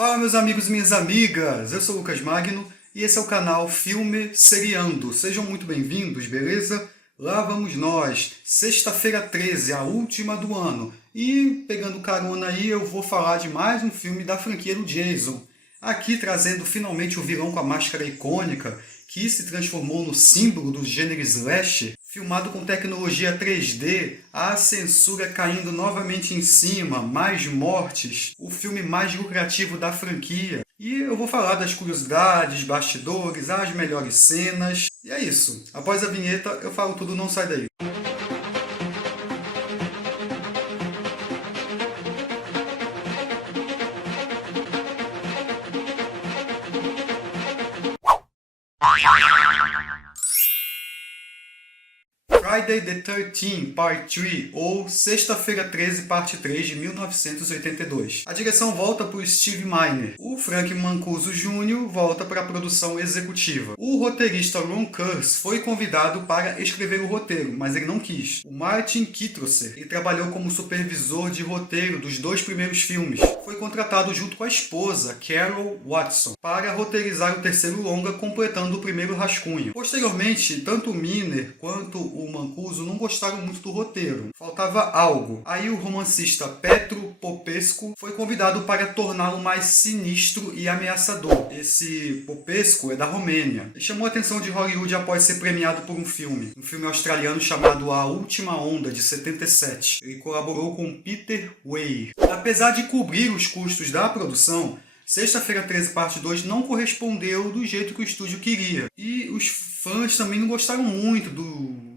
Fala meus amigos e minhas amigas, eu sou o Lucas Magno e esse é o canal Filme Seriando. Sejam muito bem-vindos, beleza? Lá vamos nós, sexta-feira 13, a última do ano. E pegando carona aí eu vou falar de mais um filme da franquia do Jason. Aqui trazendo finalmente o vilão com a máscara icônica, que se transformou no símbolo do gênero slash, filmado com tecnologia 3D, a censura caindo novamente em cima, mais mortes, o filme mais lucrativo da franquia. E eu vou falar das curiosidades, bastidores, as melhores cenas. E é isso. Após a vinheta eu falo tudo, não sai daí. Friday the 13th, Part 3, ou Sexta-feira 13, Parte 3, de 1982. A direção volta para o Steve Miner. O Frank Mancuso Jr. volta para a produção executiva. O roteirista Ron Kurz foi convidado para escrever o roteiro, mas ele não quis. O Martin Kitrosser, ele trabalhou como supervisor de roteiro dos dois primeiros filmes. Foi contratado junto com a esposa, Carol Watson, para roteirizar o terceiro longa, completando o primeiro rascunho. Posteriormente, tanto o Miner quanto o Mancuso não gostaram muito do roteiro. Faltava algo. Aí o romancista Petru Popescu foi convidado para torná-lo mais sinistro e ameaçador. Esse Popescu é da Romênia. Ele chamou a atenção de Hollywood após ser premiado por um filme australiano chamado A Última Onda, de 77. Ele colaborou com Peter Weir. Apesar de cobrir os custos da produção, Sexta-feira 13, Parte 2 não correspondeu do jeito que o estúdio queria. E os fãs também não gostaram muito do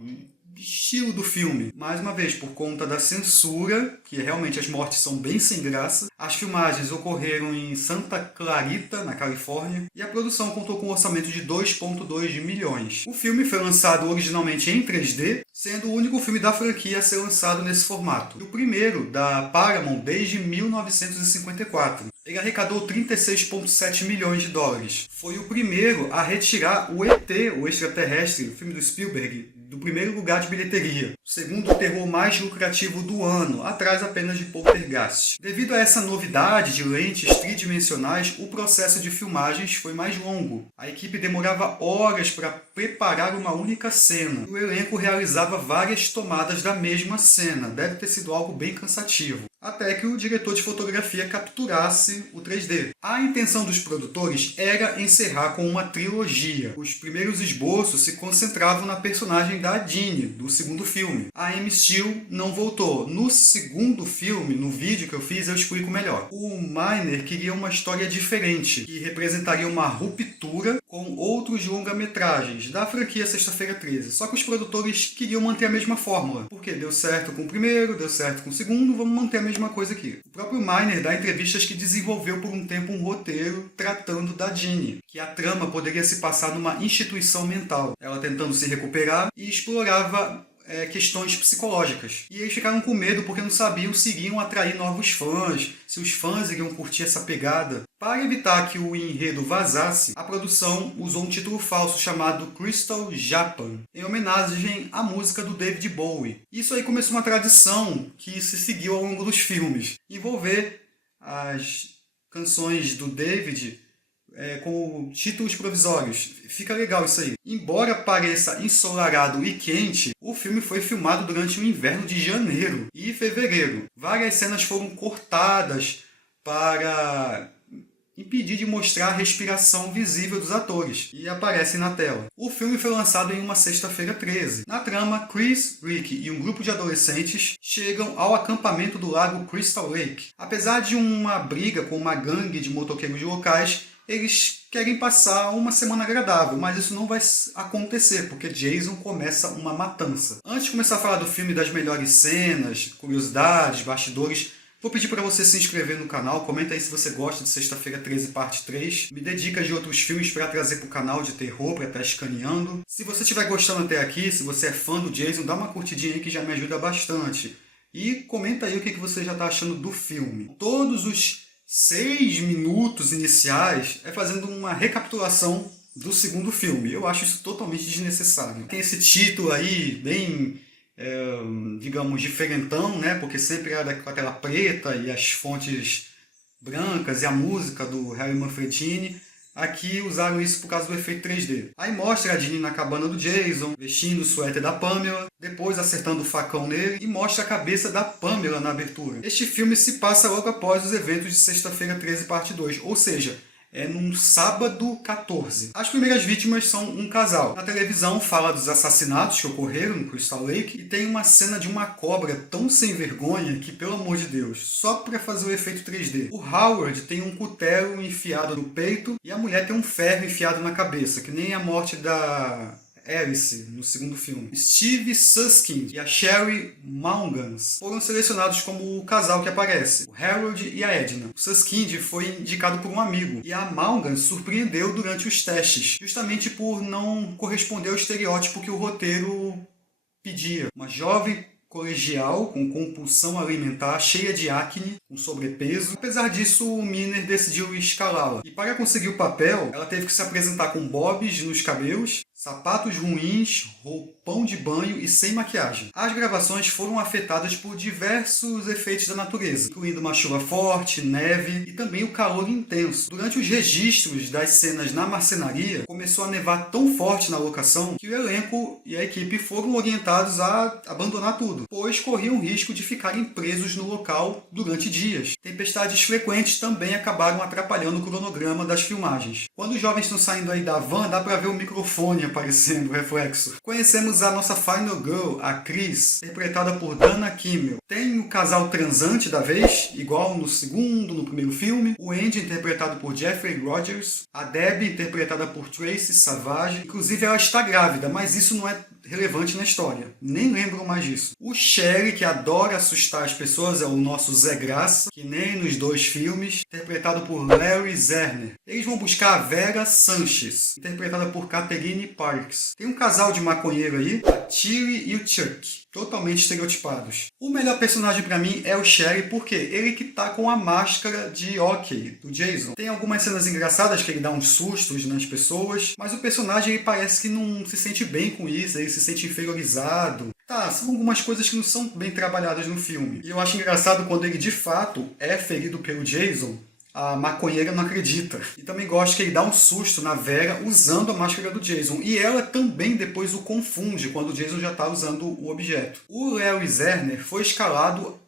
estilo do filme. Mais uma vez, por conta da censura, que realmente as mortes são bem sem graça. As filmagens ocorreram em Santa Clarita, na Califórnia, e a produção contou com um orçamento de 2,2 milhões. O filme foi lançado originalmente em 3D, sendo o único filme da franquia a ser lançado nesse formato. E o primeiro da Paramount desde 1954. Ele arrecadou 36,7 milhões de dólares. Foi o primeiro a retirar o ET, o extraterrestre, o filme do Spielberg, do primeiro lugar de bilheteria. O segundo terror mais lucrativo do ano, atrás apenas de Poltergeist. Devido a essa novidade de lentes tridimensionais, o processo de filmagens foi mais longo. A equipe demorava horas para preparar uma única cena. O elenco realizava várias tomadas da mesma cena. Deve ter sido algo bem cansativo. Até que o diretor de fotografia capturasse o 3D. A intenção dos produtores era encerrar com uma trilogia. Os primeiros esboços se concentravam na personagem da Jeanne, do segundo filme. A Amy Steel não voltou. No segundo filme, no vídeo que eu fiz, eu explico melhor. O Miner queria uma história diferente, que representaria uma ruptura com outros longa-metragens da franquia Sexta-feira 13. Só que os produtores queriam manter a mesma fórmula. Porque deu certo com o primeiro, deu certo com o segundo, vamos manter a mesma coisa aqui. O próprio Miner dá entrevistas que desenvolveu por um tempo um roteiro tratando da Jeanne, que a trama poderia se passar numa instituição mental, ela tentando se recuperar, e explorava questões psicológicas. E eles ficaram com medo porque não sabiam se iriam atrair novos fãs, se os fãs iriam curtir essa pegada. Para evitar que o enredo vazasse, a produção usou um título falso chamado Crystal Japan, em homenagem à música do David Bowie. Isso aí começou uma tradição que se seguiu ao longo dos filmes, envolver as canções do David com títulos provisórios. Fica legal isso aí. Embora pareça ensolarado e quente, o filme foi filmado durante o inverno de janeiro e fevereiro. Várias cenas foram cortadas para impedir de mostrar a respiração visível dos atores, e aparecem na tela. O filme foi lançado em uma sexta-feira 13. Na trama, Chris, Rick e um grupo de adolescentes chegam ao acampamento do lago Crystal Lake. Apesar de uma briga com uma gangue de motoqueiros locais, eles querem passar uma semana agradável, mas isso não vai acontecer, porque Jason começa uma matança. Antes de começar a falar do filme, das melhores cenas, curiosidades, bastidores, vou pedir para você se inscrever no canal, comenta aí se você gosta de Sexta-feira 13, Parte 3. Me dê dicas de outros filmes para trazer para o canal de terror, para estar escaneando. Se você estiver gostando até aqui, se você é fã do Jason, dá uma curtidinha aí que já me ajuda bastante. E comenta aí o que você já está achando do filme. Todos os 6 minutos iniciais é fazendo uma recapitulação do segundo filme. Eu acho isso totalmente desnecessário. Tem esse título aí, bem digamos, diferentão, né? Porque sempre era com a tela preta e as fontes brancas e a música do Harry Manfredini. Aqui usaram isso por causa do efeito 3D. Aí mostra a Jean na cabana do Jason, vestindo o suéter da Pamela, depois acertando o facão nele e mostra a cabeça da Pamela na abertura. Este filme se passa logo após os eventos de Sexta-feira 13, parte 2, ou seja, é num sábado 14. As primeiras vítimas são um casal. Na televisão fala dos assassinatos que ocorreram no Crystal Lake e tem uma cena de uma cobra tão sem vergonha que, pelo amor de Deus, só para fazer o efeito 3D. O Howard tem um cutelo enfiado no peito e a mulher tem um ferro enfiado na cabeça, que nem a morte da Alice, no segundo filme. Steve Susskind e a Sherry Maugans foram selecionados como o casal que aparece, o Harold e a Edna. O Susskind foi indicado por um amigo e a Maugans surpreendeu durante os testes, justamente por não corresponder ao estereótipo que o roteiro pedia. Uma jovem colegial com compulsão alimentar, cheia de acne, com sobrepeso. Apesar disso, o Miner decidiu escalá-la. E para conseguir o papel, ela teve que se apresentar com bobs nos cabelos, sapatos ruins, roupão de banho e sem maquiagem. As gravações foram afetadas por diversos efeitos da natureza, incluindo uma chuva forte, neve e também o calor intenso. Durante os registros das cenas na marcenaria, começou a nevar tão forte na locação que o elenco e a equipe foram orientados a abandonar tudo, pois corriam o risco de ficarem presos no local durante dias. Tempestades frequentes também acabaram atrapalhando o cronograma das filmagens. Quando os jovens estão saindo aí da van, dá pra ver o microfone aparecendo, o reflexo. Conhecemos a nossa Final Girl, a Chris, interpretada por Dana Kimmel. Tem o casal transante da vez, igual no segundo, no primeiro filme. O Andy, interpretado por Jeffrey Rogers. A Debbie, interpretada por Tracy Savage. Inclusive, ela está grávida, mas isso não é relevante na história. Nem lembro mais disso. O Sherry, que adora assustar as pessoas, é o nosso Zé Graça, que nem nos dois filmes, interpretado por Larry Zerner. Eles vão buscar a Vera Sanchez, interpretada por Catherine Parks. Tem um casal de maconheiro aí, a Tilly e o Chuck, totalmente estereotipados. O melhor personagem pra mim é o Sherry, porque ele que tá com a máscara de hockey do Jason. Tem algumas cenas engraçadas que ele dá uns sustos nas pessoas, mas o personagem ele parece que não se sente bem com isso, ele se sente inferiorizado. Tá, são algumas coisas que não são bem trabalhadas no filme. E eu acho engraçado quando ele de fato é ferido pelo Jason, a maconheira não acredita. E também gosto que ele dá um susto na Vera usando a máscara do Jason. E ela também depois o confunde quando o Jason já está usando o objeto. O Larry Zerner foi escalado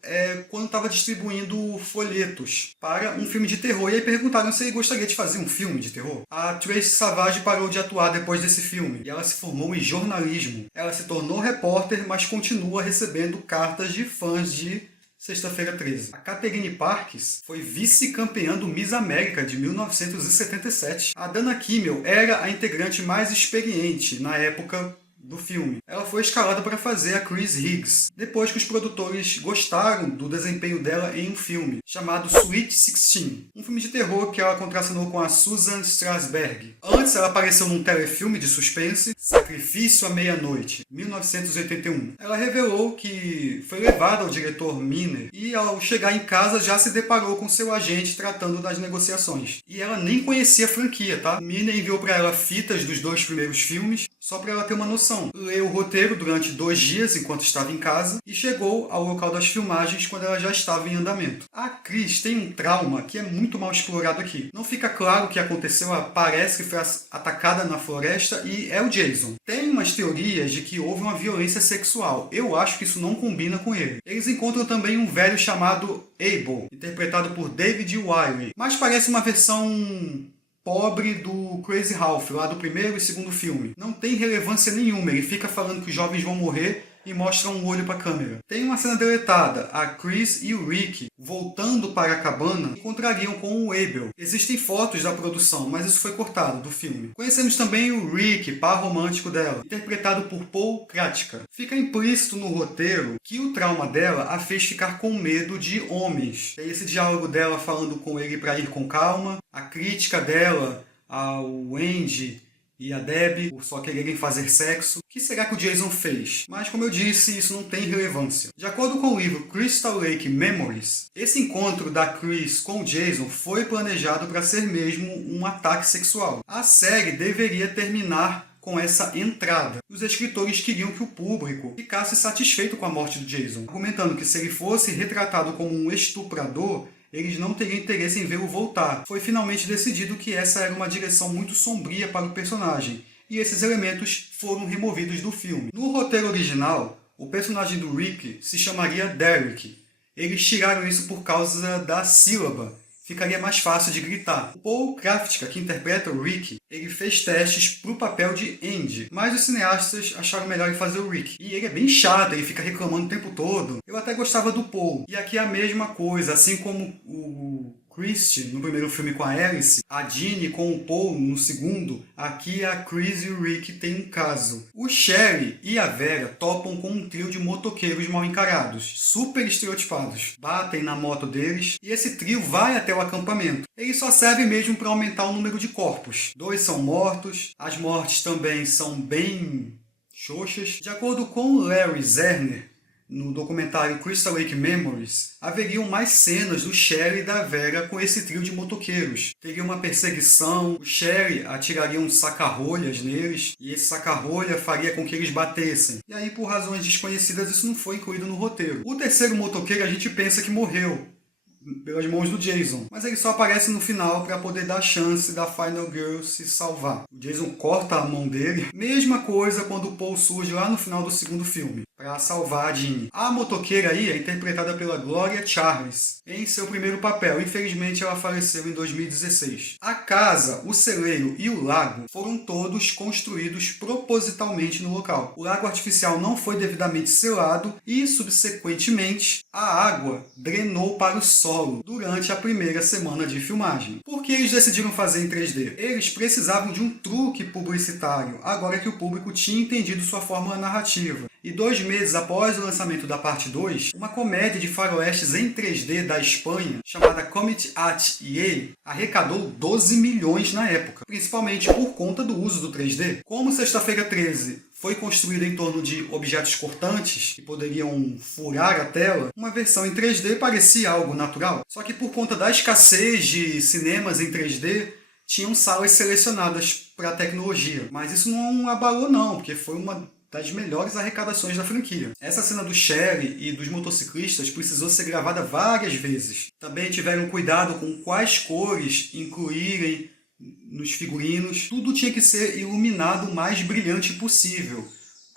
quando estava distribuindo folhetos para um filme de terror. E aí perguntaram se ele gostaria de fazer um filme de terror. A Tracy Savage parou de atuar depois desse filme. E ela se formou em jornalismo. Ela se tornou repórter, mas continua recebendo cartas de fãs de Sexta-feira 13. A Catherine Parks foi vice-campeã do Miss América de 1977. A Dana Kimmel era a integrante mais experiente na época do filme. Ela foi escalada para fazer a Chris Higgs, depois que os produtores gostaram do desempenho dela em um filme chamado Sweet 16, um filme de terror que ela contracenou com a Susan Strasberg. Antes ela apareceu num telefilme de suspense, Sacrifício à Meia-Noite, 1981. Ela revelou que foi levada ao diretor Miner e ao chegar em casa já se deparou com seu agente tratando das negociações. E ela nem conhecia a franquia, tá? Miner enviou para ela fitas dos 2 primeiros filmes, só para ela ter uma noção. Leu o roteiro durante 2 dias enquanto estava em casa e chegou ao local das filmagens quando ela já estava em andamento. A Chris tem um trauma que é muito mal explorado aqui. Não fica claro o que aconteceu, ela parece que foi atacada na floresta e é o Jason. Tem umas teorias de que houve uma violência sexual. Eu acho que isso não combina com ele. Eles encontram também um velho chamado Abel, interpretado por David Wiley, mas parece uma versão pobre do Crazy Ralph, lá do primeiro e segundo filme. Não tem relevância nenhuma, ele fica falando que os jovens vão morrer e mostra um olho para a câmera. Tem uma cena deletada, a Chris e o Rick, voltando para a cabana, encontrariam com o Abel. Existem fotos da produção, mas isso foi cortado do filme. Conhecemos também o Rick, par romântico dela, interpretado por Paul Kratka. Fica implícito no roteiro que o trauma dela a fez ficar com medo de homens. Tem esse diálogo dela falando com ele para ir com calma, a crítica dela ao Andy e a Debbie por só quererem fazer sexo. O que será que o Jason fez? Mas, como eu disse, isso não tem relevância. De acordo com o livro Crystal Lake Memories, esse encontro da Chris com o Jason foi planejado para ser mesmo um ataque sexual. A série deveria terminar com essa entrada. Os escritores queriam que o público ficasse satisfeito com a morte do Jason, argumentando que se ele fosse retratado como um estuprador, eles não teriam interesse em vê-lo voltar. Foi finalmente decidido que essa era uma direção muito sombria para o personagem, e esses elementos foram removidos do filme. No roteiro original, o personagem do Rick se chamaria Derek. Eles tiraram isso por causa da sílaba. Ficaria mais fácil de gritar. O Paul Kraftka, que interpreta o Rick, ele fez testes para o papel de Andy, mas os cineastas acharam melhor em fazer o Rick. E ele é bem chato, ele fica reclamando o tempo todo. Eu até gostava do Paul. E aqui é a mesma coisa, assim como o Christy no primeiro filme com a Alice, a Ginny com o Paul no segundo, aqui a Chris e o Rick têm um caso. O Sherry e a Vera topam com um trio de motoqueiros mal encarados, super estereotipados. Batem na moto deles e esse trio vai até o acampamento. Eles só servem mesmo para aumentar o número de corpos. 2 são mortos, as mortes também são bem xoxas. De acordo com Larry Zerner, no documentário Crystal Lake Memories, haveriam mais cenas do Sherry e da Vera com esse trio de motoqueiros. Teria uma perseguição, o Sherry atiraria um saca-rolhas neles, e esse saca-rolha faria com que eles batessem. E aí, por razões desconhecidas, isso não foi incluído no roteiro. O terceiro motoqueiro a gente pensa que morreu pelas mãos do Jason, mas ele só aparece no final para poder dar chance da Final Girl se salvar. O Jason corta a mão dele. Mesma coisa quando o Paul surge lá no final do segundo filme, para salvar a Ginny. A motoqueira aí é interpretada pela Gloria Charles, em seu primeiro papel. Infelizmente ela faleceu em 2016. A casa, o celeiro e o lago foram todos construídos propositalmente no local. O lago artificial não foi devidamente selado e, subsequentemente, a água drenou para o solo durante a primeira semana de filmagem. Por que eles decidiram fazer em 3D? Eles precisavam de um truque publicitário, agora que o público tinha entendido sua fórmula narrativa. E 2 meses após o lançamento da parte 2, uma comédia de faroestes em 3D da Espanha, chamada Comet at EA, arrecadou 12 milhões na época, principalmente por conta do uso do 3D. Como Sexta-feira 13 foi construída em torno de objetos cortantes que poderiam furar a tela, uma versão em 3D parecia algo natural. Só que por conta da escassez de cinemas em 3D, tinham salas selecionadas para a tecnologia. Mas isso não abalou não, porque foi uma das melhores arrecadações da franquia. Essa cena do Sherry e dos motociclistas precisou ser gravada várias vezes. Também tiveram cuidado com quais cores incluírem nos figurinos. Tudo tinha que ser iluminado o mais brilhante possível,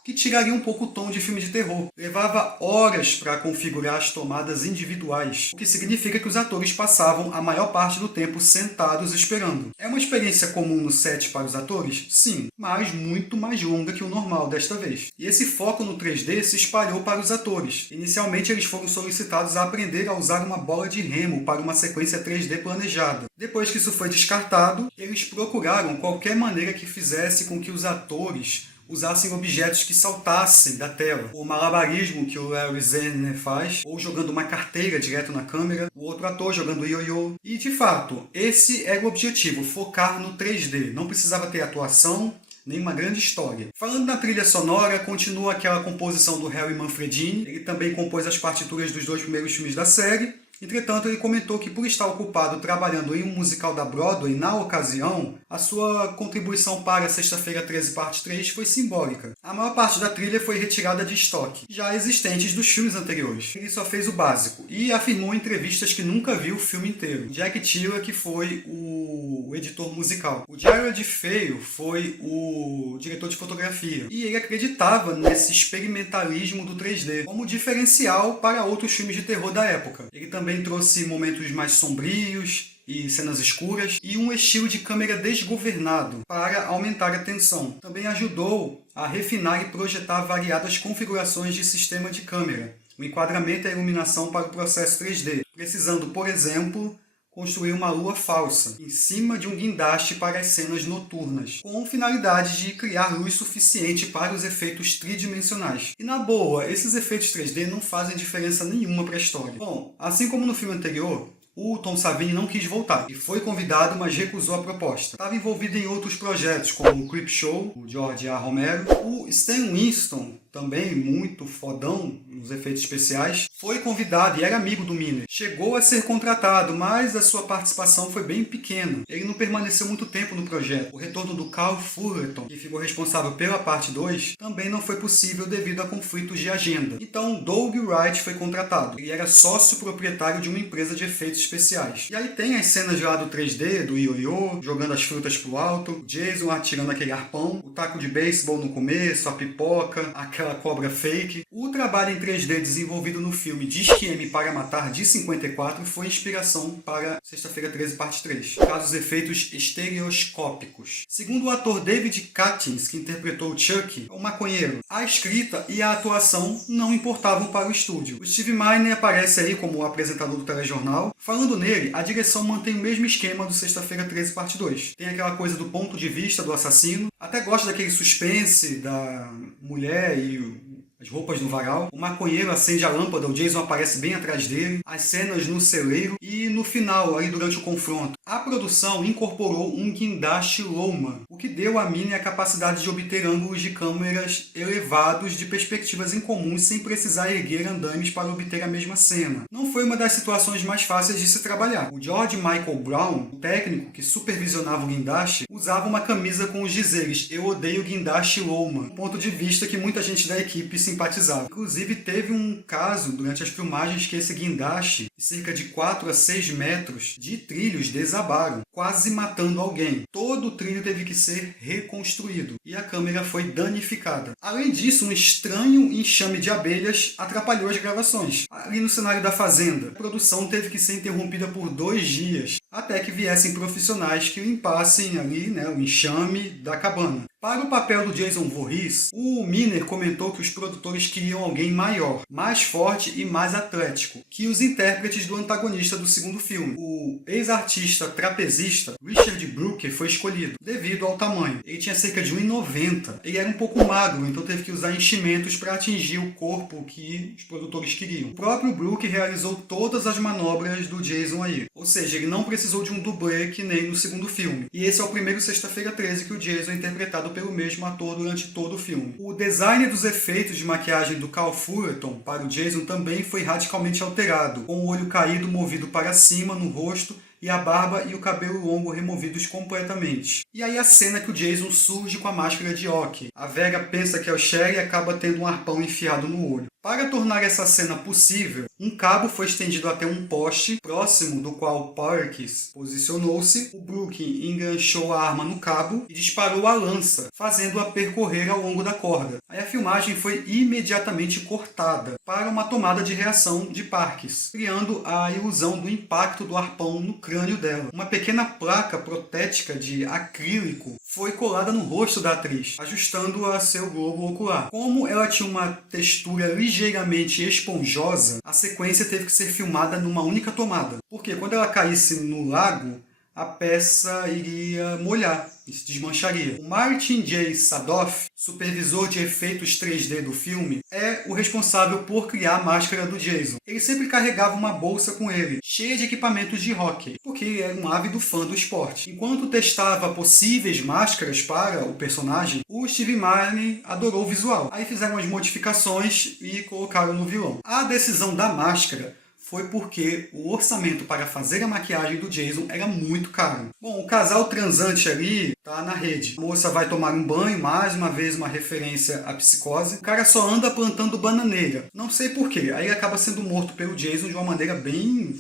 que tiraria um pouco o tom de filme de terror. Levava horas para configurar as tomadas individuais, o que significa que os atores passavam a maior parte do tempo sentados esperando. É uma experiência comum no set para os atores? Sim, mas muito mais longa que o normal desta vez. E esse foco no 3D se espalhou para os atores. Inicialmente eles foram solicitados a aprender a usar uma bola de remo para uma sequência 3D planejada. Depois que isso foi descartado, eles procuraram qualquer maneira que fizesse com que os atores usassem objetos que saltassem da tela. O malabarismo que o Larry Zerner faz, ou jogando uma carteira direto na câmera, o outro ator jogando ioiô. E, de fato, esse era o objetivo, focar no 3D. Não precisava ter atuação, nem uma grande história. Falando na trilha sonora, continua aquela composição do Harry Manfredini. Ele também compôs as partituras dos 2 primeiros filmes da série. Entretanto, ele comentou que por estar ocupado trabalhando em um musical da Broadway na ocasião, a sua contribuição para Sexta-feira 13 parte 3 foi simbólica. A maior parte da trilha foi retirada de estoque, já existentes dos filmes anteriores. Ele só fez o básico e afirmou em entrevistas que nunca viu o filme inteiro. Jack Tiller, que foi o editor musical. O Jared Feio foi o diretor de fotografia. E ele acreditava nesse experimentalismo do 3D como diferencial para outros filmes de terror da época. Ele também trouxe momentos mais sombrios e cenas escuras e um estilo de câmera desgovernado para aumentar a tensão. Também ajudou a refinar e projetar variadas configurações de sistema de câmera, o enquadramento e a iluminação para o processo 3D, precisando, por exemplo, construir uma lua falsa em cima de um guindaste para as cenas noturnas, com finalidade de criar luz suficiente para os efeitos tridimensionais. E na boa, esses efeitos 3D não fazem diferença nenhuma para a história. Bom, assim como no filme anterior, o Tom Savini não quis voltar e foi convidado, mas recusou a proposta. Estava envolvido em outros projetos, como o Creepshow, o George A. Romero. O Stan Winston também muito fodão nos efeitos especiais, foi convidado e era amigo do Miner. Chegou a ser contratado, mas a sua participação foi bem pequena. Ele não permaneceu muito tempo no projeto. O retorno do Carl Fullerton, que ficou responsável pela parte 2, também não foi possível devido a conflitos de agenda. Então Doug Wright foi contratado. Ele era sócio proprietário de uma empresa de efeitos especiais. E aí tem as cenas lá do 3D, do ioiô, jogando as frutas pro alto, o Jason atirando aquele arpão, o taco de beisebol no começo, a pipoca, aquela cobra fake. O trabalho em 3D desenvolvido no filme Disque-M para Matar, de 54, foi inspiração para Sexta-feira 13, parte 3, caso os efeitos estereoscópicos. Segundo o ator David Kattins, que interpretou o Chuck, o maconheiro, a escrita e a atuação não importavam para o estúdio. O Steve Miner aparece aí como o apresentador do telejornal. Falando nele, a direção mantém o mesmo esquema do Sexta-feira 13, parte 2. Tem aquela coisa do ponto de vista do assassino. Até gosta daquele suspense da mulher e as roupas no varal. O maconheiro acende a lâmpada, o Jason aparece bem atrás dele. As cenas no celeiro e no final, ali durante o confronto. A produção incorporou um guindaste Loma, o que deu a Miner a capacidade de obter ângulos de câmeras elevados de perspectivas incomuns sem precisar erguer andames para obter a mesma cena. Não foi uma das situações mais fáceis de se trabalhar. O George Michael Brown, o técnico que supervisionava o guindaste, usava uma camisa com os dizeres "Eu odeio guindaste Loma", um ponto de vista que muita gente da equipe simpatizava. Inclusive, teve um caso durante as filmagens que esse guindaste, de cerca de 4 a 6 metros de trilhos, desabaram, quase matando alguém. Todo o trilho teve que ser reconstruído e a câmera foi danificada. Além disso, um estranho enxame de abelhas atrapalhou as gravações. Ali no cenário da fazenda, a produção teve que ser interrompida por 2 dias, até que viessem profissionais que limpassem ali, o enxame da cabana. Para o papel do Jason Voorhees, o Miner comentou que os produtores queriam alguém maior, mais forte e mais atlético que os intérpretes do antagonista do segundo filme. O ex-artista trapezista Richard Brooker foi escolhido devido ao tamanho. Ele tinha cerca de 1,90 m. Ele era um pouco magro, então teve que usar enchimentos para atingir o corpo que os produtores queriam. O próprio Brooker realizou todas as manobras do Jason aí. Ou seja, ele não precisou de um dublê que nem no segundo filme. E esse é o primeiro Sexta-feira 13 que o Jason é interpretado pelo mesmo ator durante todo o filme. O design dos efeitos de maquiagem do Carl Fullerton para o Jason também foi radicalmente alterado, com o olho caído movido para cima no rosto e a barba e o cabelo longo removidos completamente. E aí a cena que o Jason surge com a máscara de hockey. A Vera pensa que é o Sherry e acaba tendo um arpão enfiado no olho. Para tornar essa cena possível, um cabo foi estendido até um poste próximo do qual Parkes posicionou-se. O Brooke enganchou a arma no cabo e disparou a lança, fazendo-a percorrer ao longo da corda. Aí a filmagem foi imediatamente cortada para uma tomada de reação de Parkes, criando a ilusão do impacto do arpão no crânio dela. Uma pequena placa protética de acrílico foi colada no rosto da atriz, ajustando a seu globo ocular. Como ela tinha uma textura ligeiramente esponjosa, a sequência teve que ser filmada numa única tomada, porque quando ela caísse no lago, a peça iria molhar e se desmancharia. O Martin J. Sadoff, supervisor de efeitos 3D do filme, é o responsável por criar a máscara do Jason. Ele sempre carregava uma bolsa com ele, cheia de equipamentos de hóquei, porque ele era um ávido fã do esporte. Enquanto testava possíveis máscaras para o personagem, o Steve Miner adorou o visual. Aí fizeram as modificações e colocaram no vilão. A decisão da máscara foi porque o orçamento para fazer a maquiagem do Jason era muito caro. Bom, o casal transante ali tá na rede. A moça vai tomar um banho, mais uma vez uma referência à Psicose. O cara só anda plantando bananeira. Não sei porquê. Aí ele acaba sendo morto pelo Jason de uma maneira bem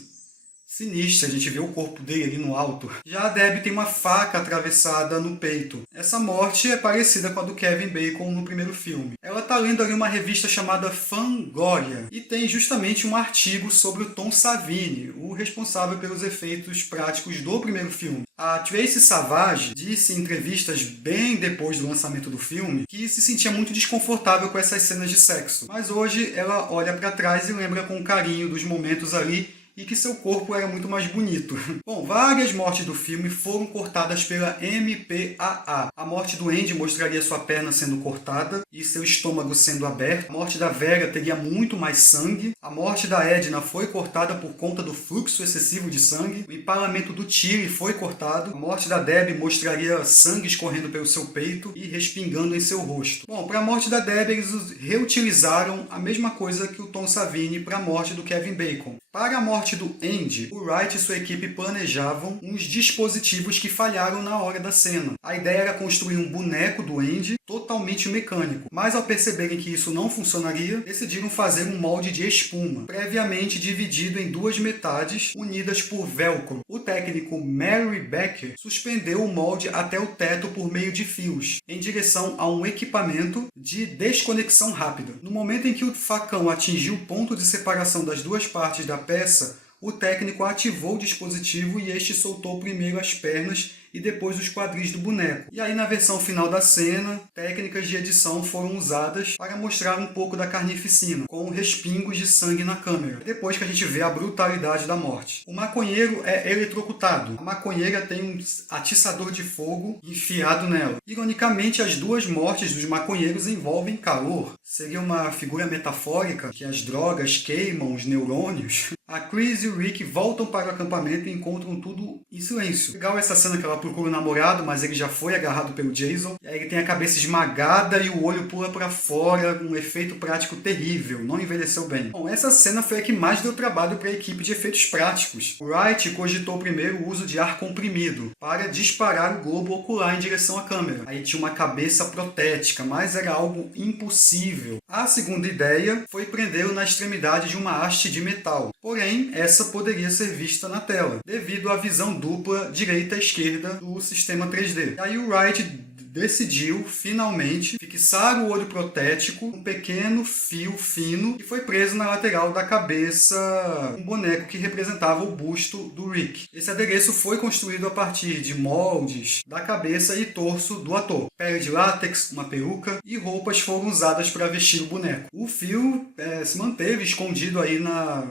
sinistra, a gente vê o corpo dele ali no alto. Já a Debbie tem uma faca atravessada no peito. Essa morte é parecida com a do Kevin Bacon no primeiro filme. Ela tá lendo ali uma revista chamada Fangoria e tem justamente um artigo sobre o Tom Savini, o responsável pelos efeitos práticos do primeiro filme. A Tracy Savage disse em entrevistas bem depois do lançamento do filme que se sentia muito desconfortável com essas cenas de sexo. Mas hoje ela olha para trás e lembra com carinho dos momentos ali e que seu corpo era muito mais bonito. Bom, várias mortes do filme foram cortadas pela MPAA. A morte do Andy mostraria sua perna sendo cortada e seu estômago sendo aberto. A morte da Vera teria muito mais sangue. A morte da Edna foi cortada por conta do fluxo excessivo de sangue. O empalamento do Tilly foi cortado. A morte da Debbie mostraria sangue escorrendo pelo seu peito e respingando em seu rosto. Bom, para a morte da Debbie, eles reutilizaram a mesma coisa que o Tom Savini para a morte do Kevin Bacon. Para a morte do Andy, o Wright e sua equipe planejavam uns dispositivos que falharam na hora da cena. A ideia era construir um boneco do Andy totalmente mecânico, mas ao perceberem que isso não funcionaria, decidiram fazer um molde de espuma, previamente dividido em duas metades, unidas por velcro. O técnico Mary Becker suspendeu o molde até o teto por meio de fios, em direção a um equipamento de desconexão rápida. No momento em que o facão atingiu o ponto de separação das duas partes da peça, o técnico ativou o dispositivo e este soltou primeiro as pernas e depois os quadris do boneco. E aí na versão final da cena, técnicas de edição foram usadas para mostrar um pouco da carnificina, com respingos de sangue na câmera, depois que a gente vê a brutalidade da morte. O maconheiro é eletrocutado. A maconheira tem um atiçador de fogo enfiado nela. Ironicamente, as duas mortes dos maconheiros envolvem calor. Seria uma figura metafórica que as drogas queimam os neurônios. A Chris e o Rick voltam para o acampamento e encontram tudo em silêncio. Legal essa cena que ela procura o namorado, mas ele já foi agarrado pelo Jason. E aí ele tem a cabeça esmagada e o olho pula para fora, um efeito prático terrível. Não envelheceu bem. Bom, essa cena foi a que mais deu trabalho para a equipe de efeitos práticos. O Wright cogitou primeiro o uso de ar comprimido para disparar o globo ocular em direção à câmera. Aí tinha uma cabeça protética, mas era algo impossível. A segunda ideia foi prendê-lo na extremidade de uma haste de metal. Porém, essa poderia ser vista na tela, devido à visão dupla direita-esquerda do sistema 3D. E aí o Wright decidiu, finalmente, fixar o olho protético, um pequeno fio fino, que foi preso na lateral da cabeça, um boneco que representava o busto do Rick. Esse adereço foi construído a partir de moldes da cabeça e torso do ator. Pele de látex, uma peruca e roupas foram usadas para vestir o boneco. O fio se manteve escondido aí na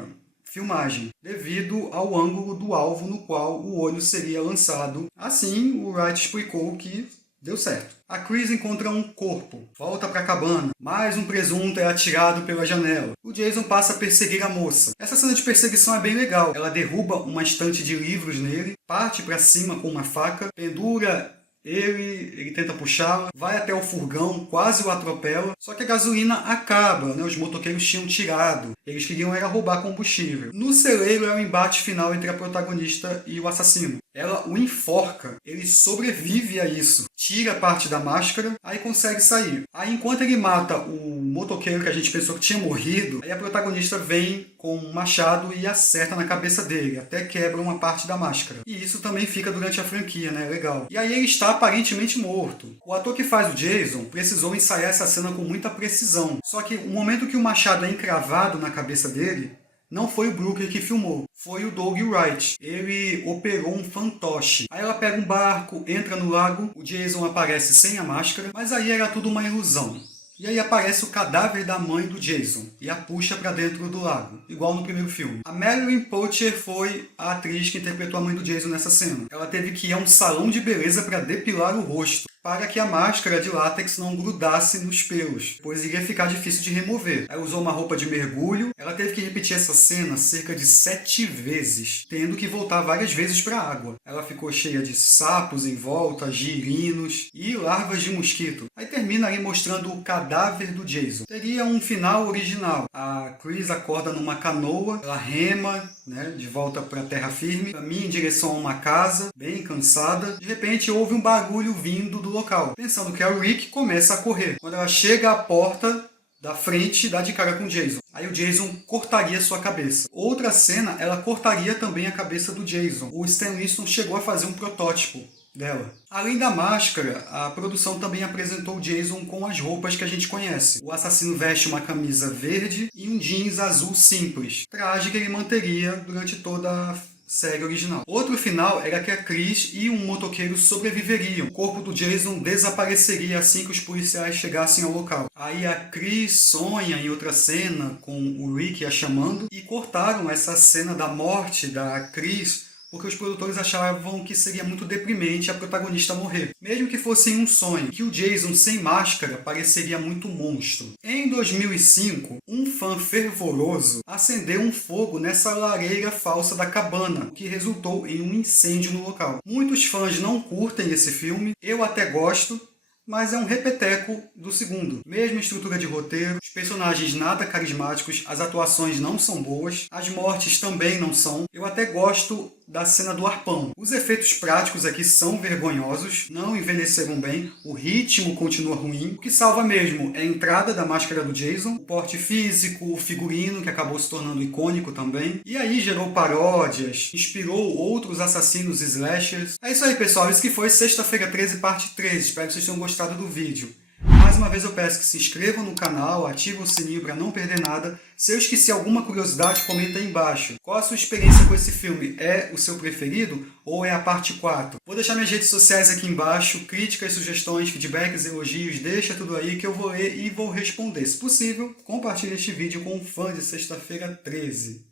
filmagem, devido ao ângulo do alvo no qual o olho seria lançado. Assim, o Wright explicou que deu certo. A Chris encontra um corpo, volta para a cabana, mais um presunto é atirado pela janela. O Jason passa a perseguir a moça. Essa cena de perseguição é bem legal. Ela derruba uma estante de livros nele, parte para cima com uma faca, pendura ele tenta puxá-la, vai até o furgão, quase o atropela, só que a gasolina acaba, né? Os motoqueiros tinham tirado, eles queriam era roubar combustível. No celeiro é o embate final entre a protagonista e o assassino. Ela o enforca, ele sobrevive a isso, tira parte da máscara, aí consegue sair. Aí enquanto ele mata o motoqueiro que a gente pensou que tinha morrido, aí a protagonista vem com um machado e acerta na cabeça dele, até quebra uma parte da máscara. E isso também fica durante a franquia, né? Legal. E aí ele está aparentemente morto. O ator que faz o Jason precisou ensaiar essa cena com muita precisão. Só que o momento que o machado é encravado na cabeça dele, não foi o Brooker que filmou, foi o Doug Wright. Ele operou um fantoche. Aí ela pega um barco, entra no lago, o Jason aparece sem a máscara, mas aí era tudo uma ilusão. E aí aparece o cadáver da mãe do Jason e a puxa para dentro do lago, igual no primeiro filme. A Marilyn Poitier foi a atriz que interpretou a mãe do Jason nessa cena. Ela teve que ir a um salão de beleza para depilar o rosto, para que a máscara de látex não grudasse nos pelos, pois iria ficar difícil de remover. Aí usou uma roupa de mergulho. Ela teve que repetir essa cena cerca de 7 vezes, tendo que voltar várias vezes para a água. Ela ficou cheia de sapos em volta, girinos e larvas de mosquito. Aí termina ali mostrando o cadáver do Jason. Teria um final original. A Chris acorda numa canoa, ela rema, né, de volta para a terra firme, caminha em direção a uma casa, bem cansada. De repente houve um barulho vindo do local. Pensando que é o Rick, começa a correr. Quando ela chega à porta da frente, dá de cara com o Jason. Aí o Jason cortaria sua cabeça. Outra cena, ela cortaria também a cabeça do Jason. O Stan Winston chegou a fazer um protótipo dela. Além da máscara, a produção também apresentou o Jason com as roupas que a gente conhece. O assassino veste uma camisa verde e um jeans azul simples. Traje que ele manteria durante toda a série original. Outro final era que a Chris e um motoqueiro sobreviveriam. O corpo do Jason desapareceria assim que os policiais chegassem ao local. Aí a Chris sonha em outra cena com o Rick a chamando e cortaram essa cena da morte da Chris porque os produtores achavam que seria muito deprimente a protagonista morrer. Mesmo que fosse em um sonho, que o Jason sem máscara pareceria muito monstro. Em 2005, um fã fervoroso acendeu um fogo nessa lareira falsa da cabana, o que resultou em um incêndio no local. Muitos fãs não curtem esse filme, eu até gosto, mas é um repeteco do segundo. Mesma estrutura de roteiro, os personagens nada carismáticos, as atuações não são boas, as mortes também não são. Eu até gosto da cena do arpão. Os efeitos práticos aqui são vergonhosos, não envelheceram bem, o ritmo continua ruim. O que salva mesmo é a entrada da máscara do Jason, o porte físico, o figurino, que acabou se tornando icônico também. E aí gerou paródias, inspirou outros assassinos slashers. É isso aí, pessoal. Isso que foi Sexta-feira 13, parte 3. Espero que vocês tenham gostado do vídeo. Mais uma vez eu peço que se inscrevam no canal, ativem o sininho para não perder nada. Se eu esqueci alguma curiosidade, comenta aí embaixo. Qual a sua experiência com esse filme? É o seu preferido ou é a parte 4? Vou deixar minhas redes sociais aqui embaixo, críticas, sugestões, feedbacks, elogios, deixa tudo aí que eu vou ler e vou responder. Se possível, compartilhe este vídeo com um fã de Sexta-feira 13.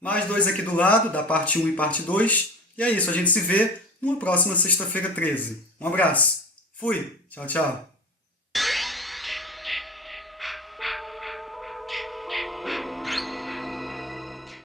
Mais dois aqui do lado, da parte 1 e parte 2. E é isso, a gente se vê numa próxima Sexta-feira 13. Um abraço. Fui. Tchau, tchau.